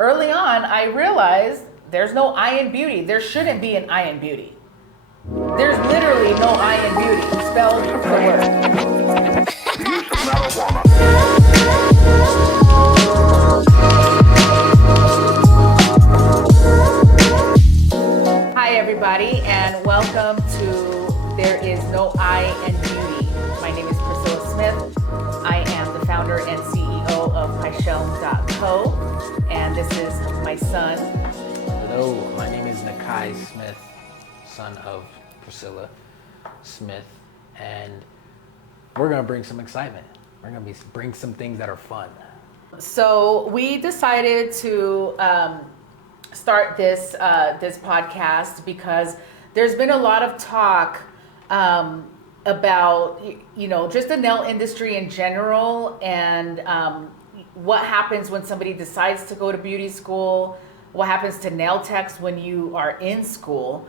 early on, I realized there's no I in beauty. There shouldn't be an I in beauty. There's literally no I in beauty. Spell the word. Hi, everybody, and welcome to There Is No I in Beauty. My name is Priscilla Smith. I am the founder and CEO of Paixão.co, and this is my son. Hello, my name is Nakai Smith, son of Priscilla Smith, and we're gonna bring some excitement. We're gonna bring some things that are fun. So we decided to start this podcast because there's been a lot of talk about just the nail industry in general, and what happens when somebody decides to go to beauty school, what happens to nail techs when you are in school.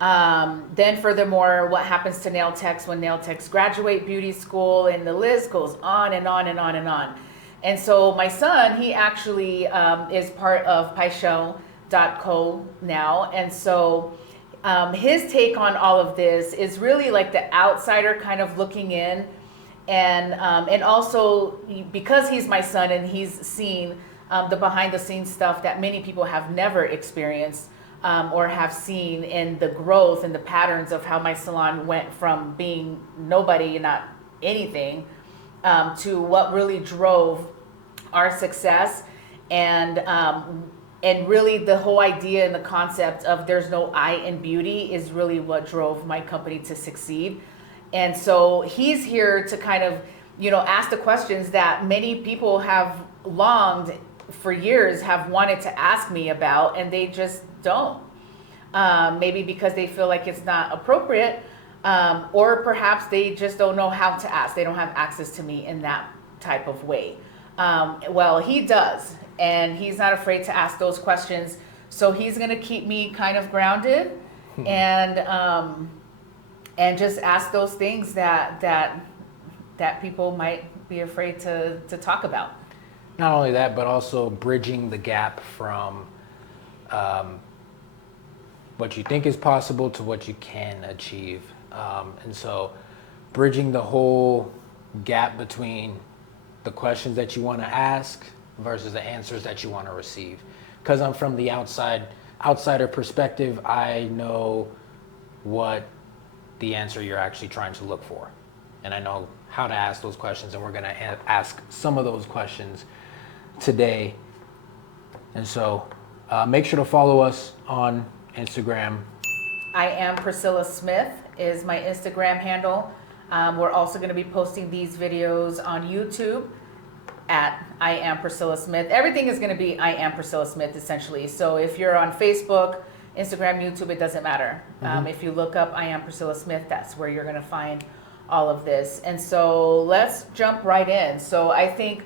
Then furthermore, what happens to nail techs when nail techs graduate beauty school, and the list goes on and on and on and on. And so my son, he actually is part of Paixão.co now. And so his take on all of this is really like the outsider kind of looking in. And also because he's my son and he's seen the behind the scenes stuff that many people have never experienced or have seen in the growth and the patterns of how my salon went from being nobody, not anything, to what really drove our success, and really the whole idea and the concept of there's no I in beauty is really what drove my company to succeed. And so he's here to kind of ask the questions that many people have longed for years, have wanted to ask me about, and they just don't. Maybe because they feel like it's not appropriate, or perhaps they just don't know how to ask. They don't have access to me in that type of way. Well, he does, and he's not afraid to ask those questions. So he's gonna keep me kind of grounded, and just ask those things that people might be afraid to talk about. Not only that, but also bridging the gap from what you think is possible to what you can achieve. And so bridging the whole gap between the questions that you want to ask versus the answers that you want to receive. Because I'm from the outsider perspective, I know what the answer you're actually trying to look for. And I know how to ask those questions, and we're going to ask some of those questions today. And so make sure to follow us on Instagram. I am Priscilla Smith is my Instagram handle. We're also going to be posting these videos on YouTube at I am Priscilla Smith. Everything is going to be I am Priscilla Smith essentially. So if you're on Facebook, Instagram, YouTube, it doesn't matter. If you look up I am Priscilla Smith, that's where you're going to find all of this. And so let's jump right in. So I think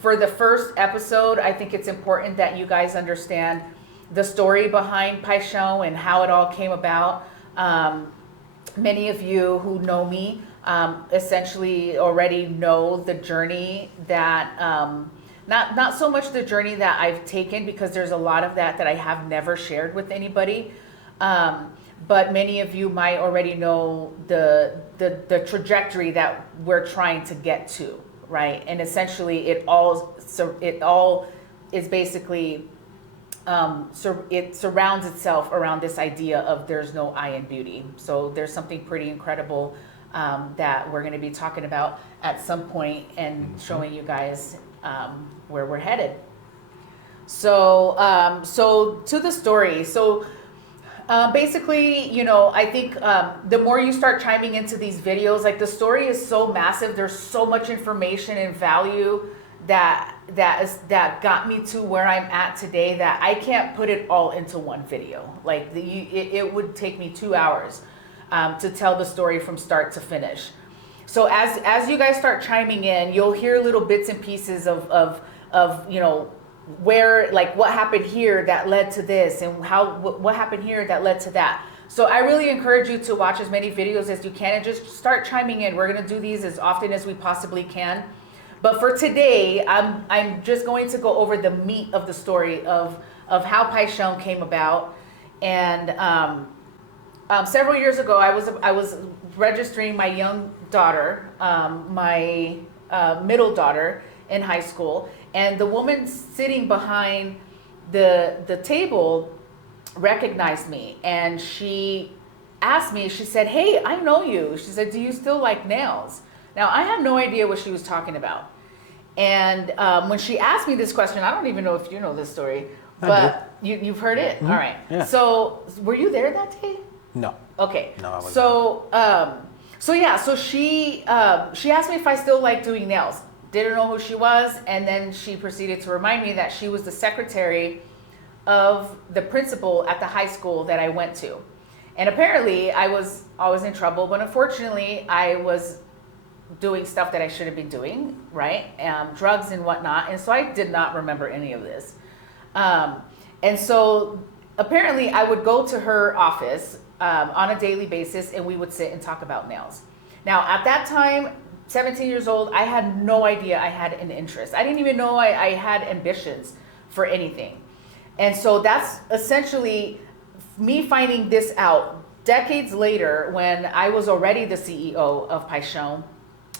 for the first episode, I think it's important that you guys understand the story behind Paixão and how it all came about. Many of you who know me essentially already know the journey that, not so much the journey that I've taken, because there's a lot of that I have never shared with anybody. But many of you might already know the trajectory that we're trying to get to, right? And essentially it all is basically, it surrounds itself around this idea of there's no I in beauty. So there's something pretty incredible that we're going to be talking about at some point and showing you guys where we're headed. So to the story. So basically, I think the more you start chiming into these videos, like the story is so massive. There's so much information and value that got me to where I'm at today that I can't put it all into one video. Like it would take me 2 hours to tell the story from start to finish. So as you guys start chiming in, you'll hear little bits and pieces of where, like, what happened here that led to this, and what happened here that led to that. So I really encourage you to watch as many videos as you can and just start chiming in. We're gonna do these as often as we possibly can. But for today, I'm just going to go over the meat of the story of how Paixão came about. And several years ago, I was registering my young daughter, my middle daughter in high school, and the woman sitting behind the table recognized me, and she asked me, she said, "Hey, I know you." She said, "Do you still like nails?" Now, I had no idea what she was talking about. And when she asked me this question, I don't even know if you know this story, but you've heard it? Mm-hmm. All right. Yeah. So were you there that day? No. Okay. No, I was not. So she asked me if I still like doing nails. Didn't know who she was, and then she proceeded to remind me that she was the secretary of the principal at the high school that I went to. And apparently I was always in trouble, but unfortunately I was doing stuff that I shouldn't be doing, right? Drugs and whatnot. And so I did not remember any of this. And so apparently I would go to her office on a daily basis, and we would sit and talk about nails. Now, at that time, 17 years old, I had no idea I had an interest. I didn't even know I had ambitions for anything. And so that's essentially me finding this out decades later when I was already the CEO of Paixão.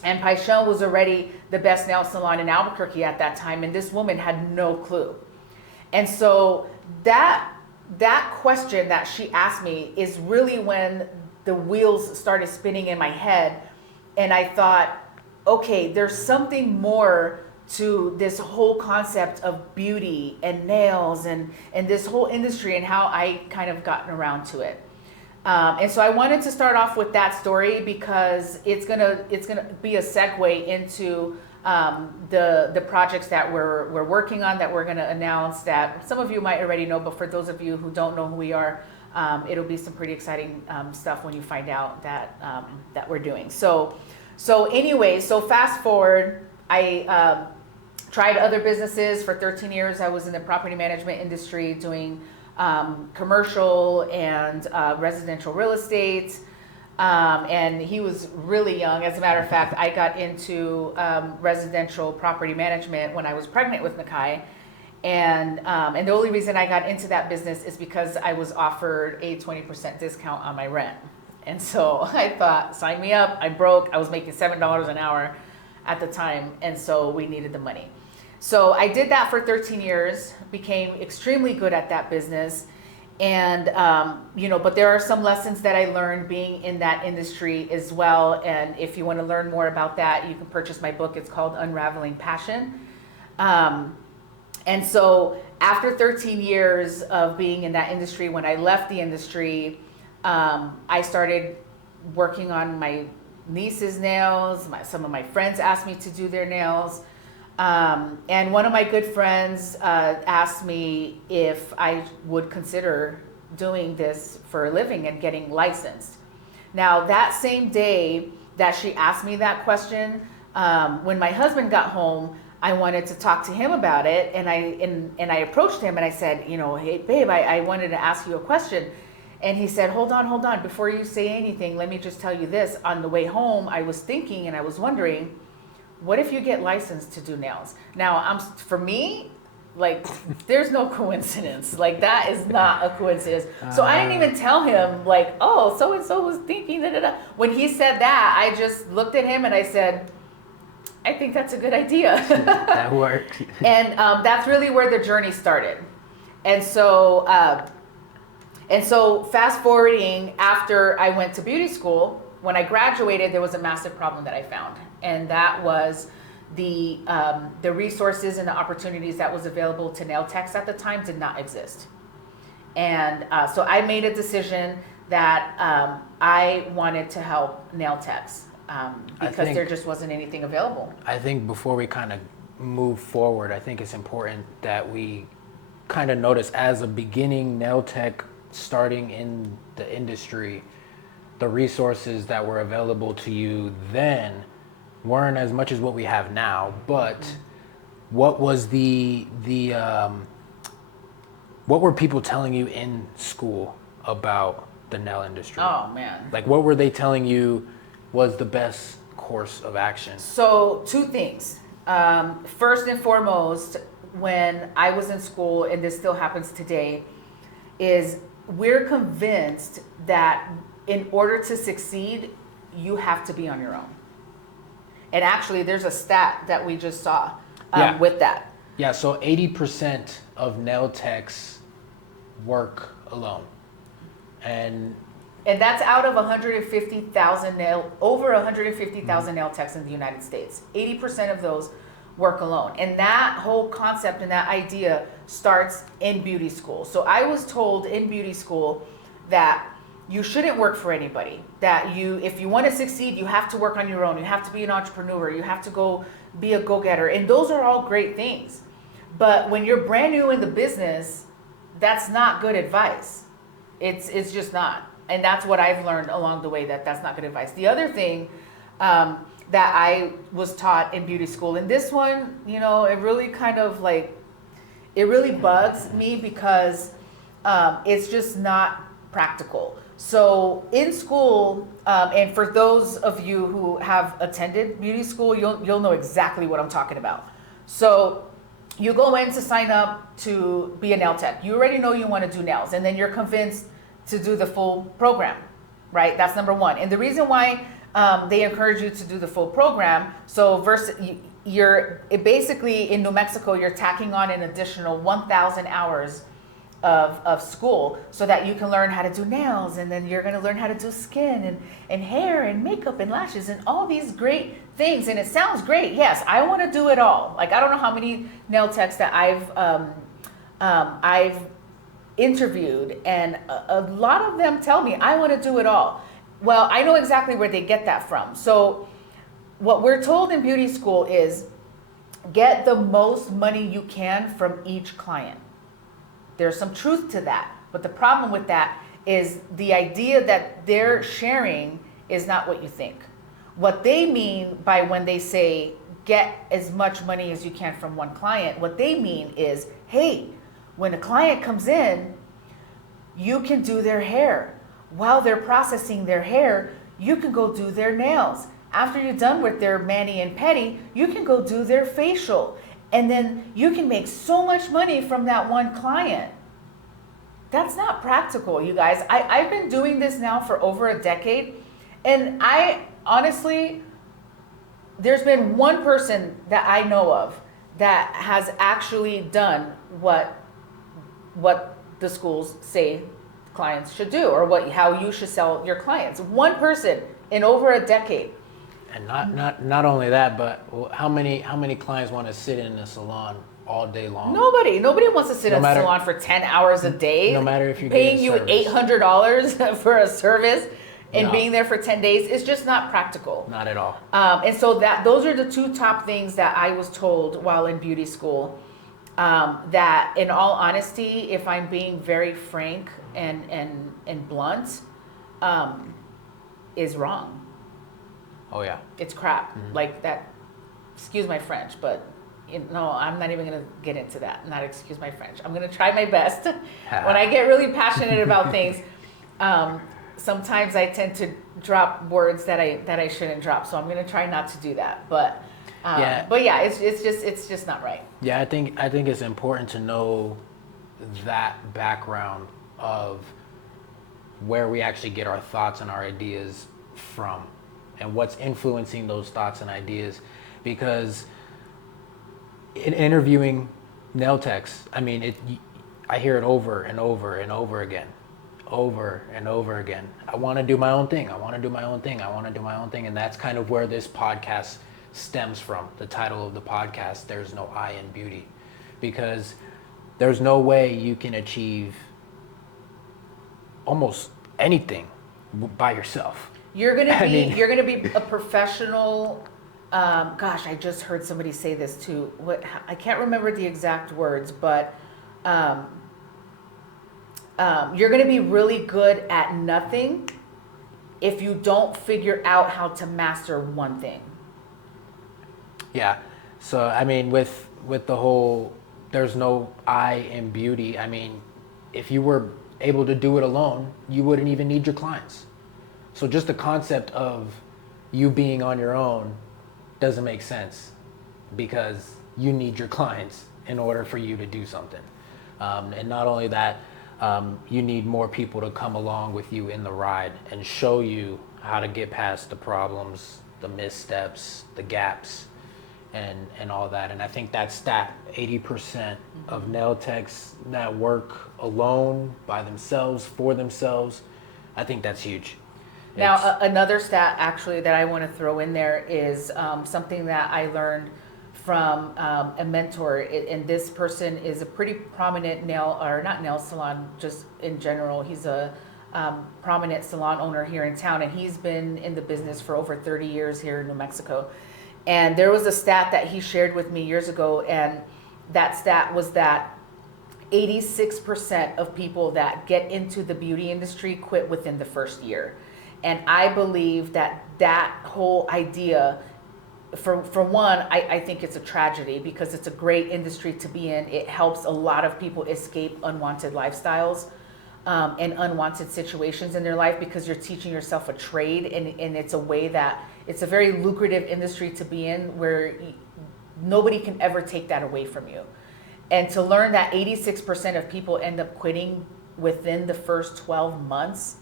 And Paixão was already the best nail salon in Albuquerque at that time, and this woman had no clue. And so that question that she asked me is really when the wheels started spinning in my head, and I thought, okay, there's something more to this whole concept of beauty and nails and this whole industry and how I kind of gotten around to it. And so I wanted to start off with that story because it's gonna be a segue into the projects that we're working on, that we're gonna announce, that some of you might already know, but for those of you who don't know who we are, it'll be some pretty exciting stuff when you find out that we're doing. So anyway, so fast forward, I tried other businesses for 13 years. I was in the property management industry doing commercial and residential real estate. And he was really young. As a matter of fact, I got into residential property management when I was pregnant with Nakai. And the only reason I got into that business is because I was offered a 20% discount on my rent. And so I thought, sign me up. I'm broke. I was making $7 an hour at the time. And so we needed the money. So I did that for 13 years, became extremely good at that business. And, but there are some lessons that I learned being in that industry as well. And if you want to learn more about that, you can purchase my book. It's called Unraveling Passion. And so after 13 years of being in that industry, when I left the industry, I started working on my niece's nails. Some of my friends asked me to do their nails. And one of my good friends asked me if I would consider doing this for a living and getting licensed. Now, that same day that she asked me that question, when my husband got home, I wanted to talk to him about it. And I approached him and I said, hey, babe, I wanted to ask you a question. And he said, hold on. Before you say anything, let me just tell you this. On the way home, I was thinking and I was wondering, what if you get licensed to do nails? Now, for me, like, there's no coincidence. Like, that is not a coincidence. So I didn't even tell him, like, oh, so-and-so was thinking, da-da-da. When he said that, I just looked at him and I said, I think that's a good idea. That works. And that's really where the journey started. And so fast forwarding, after I went to beauty school, when I graduated, there was a massive problem that I found. And that was the resources and the opportunities that was available to nail techs at the time did not exist. And so I made a decision that I wanted to help nail techs because there just wasn't anything available. I think before we kind of move forward, I think it's important that we kind of notice, as a beginning nail tech starting in the industry, the resources that were available to you then weren't as much as what we have now. But what was what were people telling you in school about the nail industry? Oh man. Like, what were they telling you was the best course of action? So two things. First and foremost, when I was in school, and this still happens today, is we're convinced that in order to succeed, you have to be on your own. And actually, there's a stat that we just saw Yeah. with that. Yeah, so 80% of nail techs work alone. And that's out of 150,000 over 150,000 nail techs in the United States. 80% of those work alone. And that whole concept and that idea starts in beauty school. So I was told in beauty school that you shouldn't work for anybody. That if you want to succeed, you have to work on your own. You have to be an entrepreneur. You have to go be a go-getter. And those are all great things. But when you're brand new in the business, that's not good advice. It's just not. And that's what I've learned along the way, that's not good advice. The other thing that I was taught in beauty school, and this one, it really kind of it really bugs me because it's just not practical. So in school, and for those of you who have attended beauty school, you'll know exactly what I'm talking about. So you go in to sign up to be a nail tech. You already know you want to do nails, and then you're convinced to do the full program, right? That's number one. And the reason why they encourage you to do the full program, so basically in New Mexico, you're tacking on an additional 1,000 hours of school so that you can learn how to do nails, and then you're going to learn how to do skin and hair and makeup and lashes and all these great things. And it sounds great. Yes, I want to do it all. I don't know how many nail techs that I've interviewed, and a lot of them tell me I want to do it all. Well, I know exactly where they get that from. So what we're told in beauty school is get the most money you can from each client. There's some truth to that, but the problem with that is the idea that they're sharing is not what you think. What they mean by when they say get as much money as you can from one client, what they mean is, hey, when a client comes in, you can do their hair. While they're processing their hair, you can go do their nails. After you're done with their mani and pedi, you can go do their facial. And then you can make so much money from that one client. That's not practical, you guys. I've been doing this now for over a decade. And I honestly, there's been one person that I know of that has actually done what the schools say clients should do, or how you should sell your clients. One person in over a decade. And not only that, but how many clients want to sit in a salon all day long? Nobody wants to sit in a salon for 10 hours a day. No matter if you're paying you service. $800 for a service and being there for 10 days. It's just not practical. Not at all. And so those are the two top things that I was told while in beauty school. That in all honesty, if I'm being very frank and blunt, is wrong. Oh yeah. It's crap. Mm-hmm. Like that, excuse my French, but I'm not even gonna get into that. Not excuse my French. I'm gonna try my best. When I get really passionate about things, sometimes I tend to drop words that I shouldn't drop. So I'm gonna try not to do that. But it's just not right. Yeah, I think it's important to know that background of where we actually get our thoughts and our ideas from, and what's influencing those thoughts and ideas. Because in interviewing nail techs, I hear it over and over and over again. Over and over again. I want to do my own thing. I want to do my own thing. I want to do my own thing. And that's kind of where this podcast stems from. The title of the podcast, There's No I in Beauty. Because there's no way you can achieve almost anything by yourself. You're gonna be a professional. Gosh, I just heard somebody say this too. I can't remember the exact words, but you're gonna be really good at nothing if you don't figure out how to master one thing. Yeah. So with the whole there's no I in beauty, if you were able to do it alone, you wouldn't even need your clients. So just the concept of you being on your own doesn't make sense because you need your clients in order for you to do something. And not only that, you need more people to come along with you in the ride and show you how to get past the problems, the missteps, the gaps, and all that. And I think that's that 80% of nail techs that work alone, by themselves, for themselves. I think that's huge. Now, another stat actually that I want to throw in there is something that I learned from a mentor. And this person is a pretty prominent nail salon, just in general. He's a prominent salon owner here in town, and he's been in the business for over 30 years here in New Mexico. And there was a stat that he shared with me years ago, and that stat was that 86% of people that get into the beauty industry quit within the first year. And I believe that whole idea, for one, I think it's a tragedy because it's a great industry to be in. It helps a lot of people escape unwanted lifestyles and unwanted situations in their life because you're teaching yourself a trade, and it's a way that it's a very lucrative industry to be in where nobody can ever take that away from you. And to learn that 86% of people end up quitting within the first 12 months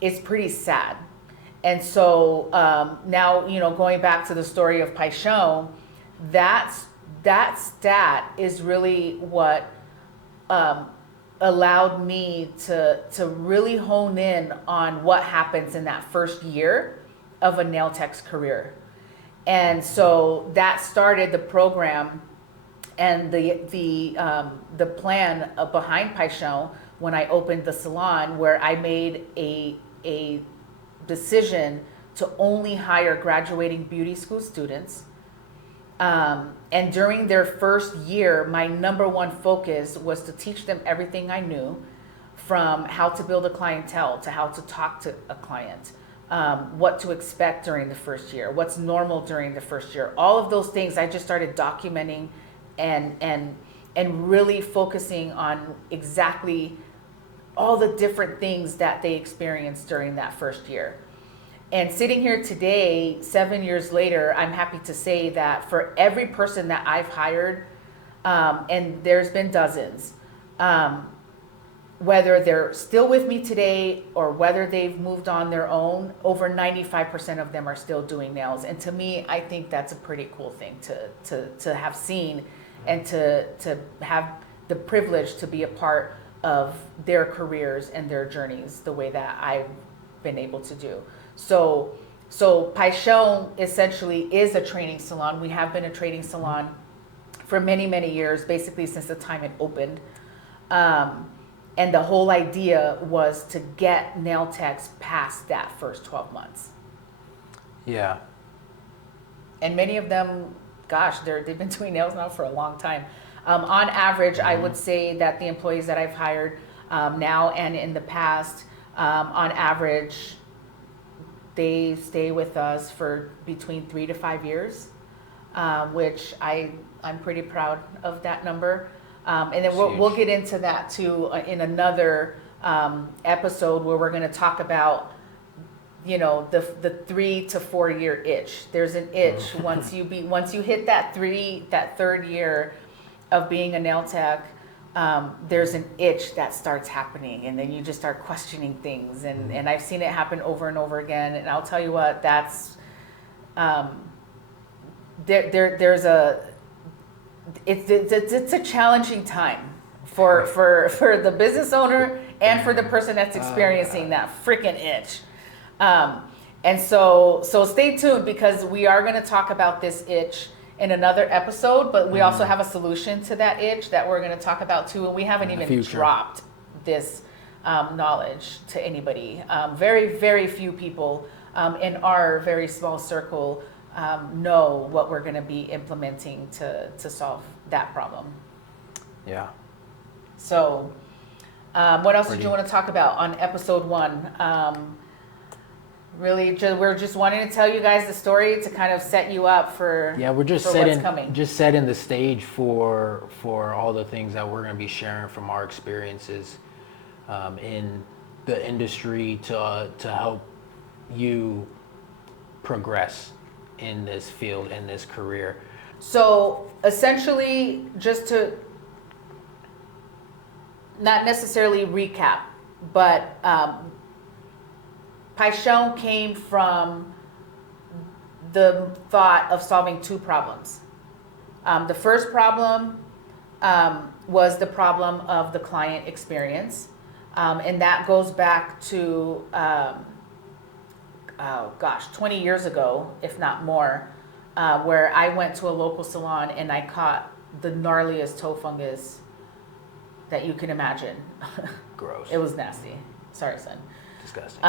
is pretty sad. And so now, going back to the story of Paixão, that stat is really what allowed me to really hone in on what happens in that first year of a nail tech's career. And so that started the program and the plan behind Paixão when I opened the salon, where I made a decision to only hire graduating beauty school students. And during their first year, my number one focus was to teach them everything I knew, from how to build a clientele to how to talk to a client, what to expect during the first year, what's normal during the first year. All of those things I just started documenting and really focusing on exactly all the different things that they experienced during that first year. And sitting here today, 7 years later, I'm happy to say that for every person that I've hired, and there's been dozens, whether they're still with me today or whether they've moved on their own, over 95% of them are still doing nails. And to me, I think that's a pretty cool thing to have seen and to have the privilege to be a part of their careers and their journeys the way that I've been able to do. So Paixão essentially is a training salon. We have been a training salon for many, many years, basically since the time it opened. And the whole idea was to get nail techs past that first 12 months. Yeah. And many of them, gosh, they've been doing nails now for a long time. On average, I would say that the employees that I've hired now and in the past, on average, they stay with us for between 3 to 5 years, which I'm pretty proud of that number. And then we'll get into that too in another episode where we're going to talk about, the 3 to 4 year itch. There's an itch once you hit that third year of being a nail tech. There's an itch that starts happening, and then you just start questioning things, and I've seen it happen over and over again. And I'll tell you what, that's it's a challenging time for the business owner and for the person that's experiencing that freaking itch. And so stay tuned, because we are going to talk about this itch in another episode, but we also have a solution to that itch that we're going to talk about too, and we haven't even dropped this knowledge to anybody. Very, very few people in our very small circle know what we're going to be implementing to solve that problem. Yeah. So what else did you want to talk about on episode 1? Really, we're just wanting to tell you guys the story to kind of set you up for what's coming. Just setting the stage for all the things that we're going to be sharing from our experiences in the industry to help you progress in this field, in this career? So essentially, just to not necessarily recap, but Paixão came from the thought of solving two problems. The first problem was the problem of the client experience. And that goes back to, 20 years ago, if not more, where I went to a local salon and I caught the gnarliest toe fungus that you can imagine. Gross. It was nasty. Sorry, son. Disgusting.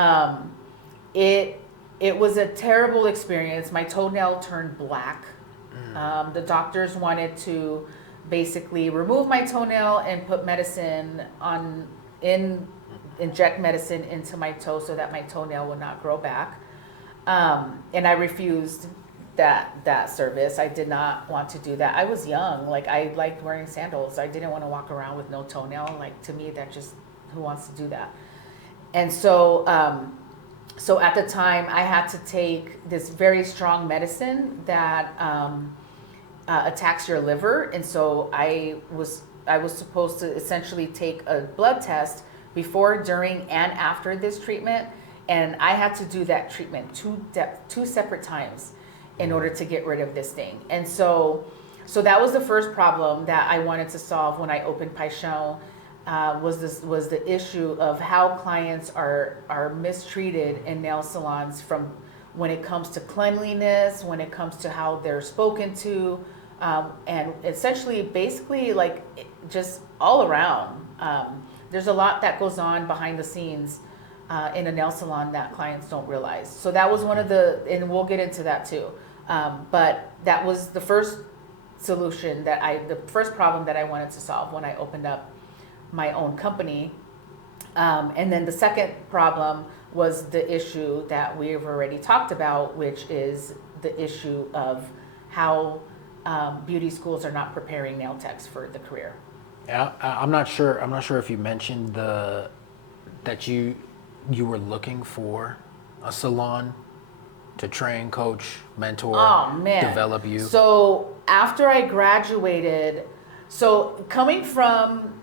It was a terrible experience. My toenail turned black. The doctors wanted to basically remove my toenail and put medicine inject medicine into my toe so that my toenail would not grow back. And I refused that service. I did not want to do that. I was young. Like, I liked wearing sandals. I didn't want to walk around with no toenail. Like, to me, that just, who wants to do that? And so, so at the time, I had to take this very strong medicine that attacks your liver. And so I was supposed to essentially take a blood test before, during, and after this treatment. And I had to do that treatment two separate times in order to get rid of this thing. And so that was the first problem that I wanted to solve when I opened Paixão. Was the issue of how clients are mistreated in nail salons, from when it comes to cleanliness, when it comes to how they're spoken to, and essentially, basically, like, just all around. There's a lot that goes on behind the scenes in a nail salon that clients don't realize. So that was one of and we'll get into that too. But that was the first solution the first problem that I wanted to solve when I opened up my own company. And then the second problem was the issue that we've already talked about, which is the issue of how beauty schools are not preparing nail techs for the career. Yeah, I'm not sure if you mentioned that you were looking for a salon to train, coach, mentor, develop you. So after I graduated, so coming from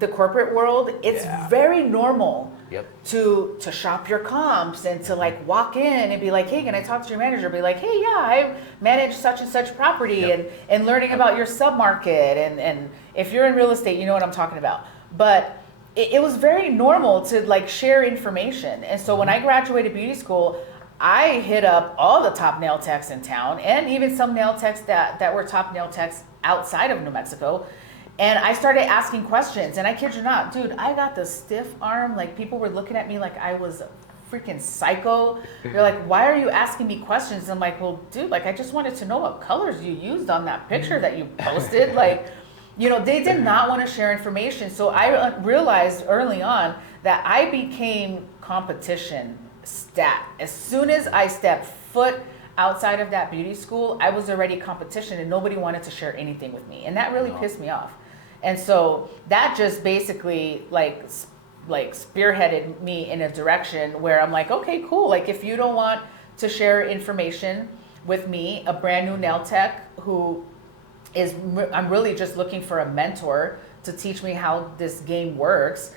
the corporate world, it's very normal to shop your comps and to, like, walk in and be like, hey, can I talk to your manager? Be like, hey, yeah, I manage such and such property, and learning about your submarket, and if you're in real estate, you know what I'm talking about. But it was very normal to, like, share information. And so when I graduated beauty school, I hit up all the top nail techs in town, and even some nail techs that were top nail techs outside of New Mexico. And I started asking questions, and I kid you not, dude, I got the stiff arm. Like, people were looking at me like I was a freaking psycho. They're like, why are you asking me questions? And I'm like, well, dude, like, I just wanted to know what colors you used on that picture that you posted. Like, you know, they did not want to share information. So I realized early on that I became competition stat. As soon as I stepped foot outside of that beauty school, I was already competition, and nobody wanted to share anything with me. And that really pissed me off. And so that just basically like spearheaded me in a direction where I'm like, okay, cool. Like, if you don't want to share information with me, a brand new nail tech I'm really just looking for a mentor to teach me how this game works.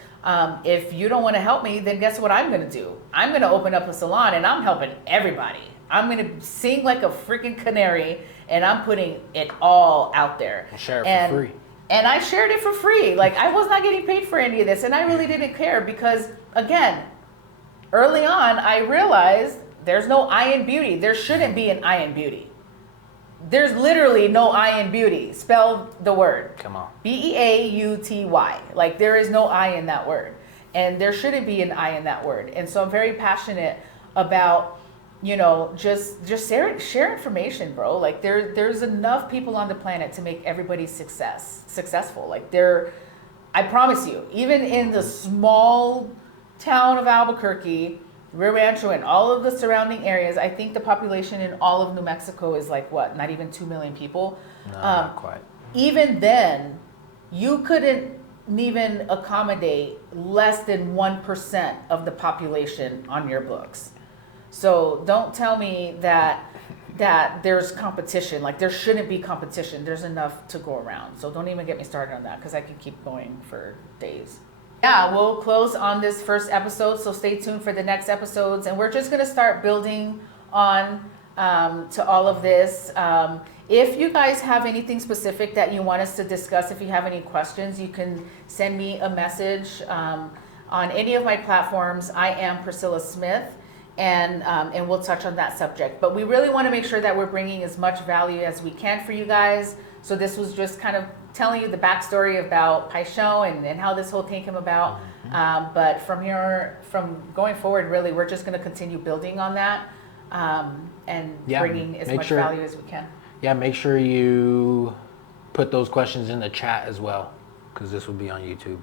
If you don't want to help me, then guess what I'm going to do? I'm going to open up a salon, and I'm helping everybody. I'm going to sing like a freaking canary, and I'm putting it all out there. And share it for free. And I shared it for free. Like, I was not getting paid for any of this, and I really didn't care because, again, early on, I realized there's no I in beauty. There shouldn't be an I in beauty. There's literally no I in beauty. Spell the word. Come on. Beauty. Like, there is no I in that word. And there shouldn't be an I in that word. And so I'm very passionate about, you know, just share information, bro. Like, there's enough people on the planet to make everybody successful. Like, I promise you, even in the small town of Albuquerque, Rio Rancho, and all of the surrounding areas, I think the population in all of New Mexico is like, what, not even 2 million people? No, not quite. Even then, you couldn't even accommodate less than 1% of the population on your books. So don't tell me that that there's competition. Like there shouldn't be competition. There's enough to go around. So don't even get me started on that because I could keep going for days. Yeah, we'll close on this first episode. So stay tuned for the next episodes. And we're just going to start building on to all of this. If you guys have anything specific that you want us to discuss, if you have any questions, you can send me a message on any of my platforms. I am Priscilla Smith. And we'll touch on that subject. But we really want to make sure that we're bringing as much value as we can for you guys. So this was just kind of telling you the backstory about Paixão and how this whole thing came about. But from going forward, really, we're just going to continue building on that and bringing as much value as we can. Yeah, make sure you put those questions in the chat as well, because this will be on YouTube.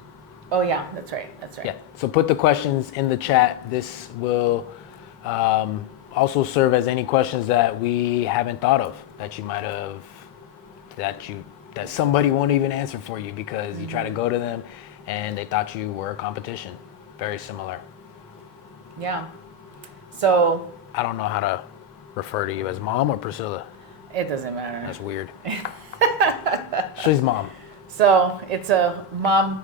Oh, yeah, that's right. Yeah, so put the questions in the chat. This will also serve as any questions that we haven't thought of that you might have, that somebody won't even answer for you because you try to go to them and they thought you were a competition. Very similar. Yeah. So I don't know how to refer to you as mom or Priscilla. It doesn't matter. That's weird. She's mom. So it's a mom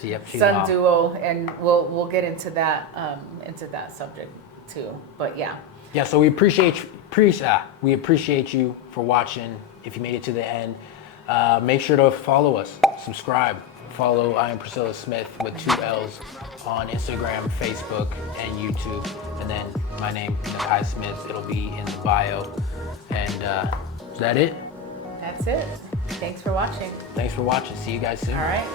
she's son mom. duo, and we'll get into that subject too. But yeah. Yeah, so we appreciate you for watching. If you made it to the end, make sure to follow us, subscribe, follow I am Priscilla Smith with 2 L's on Instagram, Facebook, and YouTube. And then my name, Hi Smith, it'll be in the bio. And is that it? That's it. Thanks for watching. Thanks for watching. See you guys soon. All right.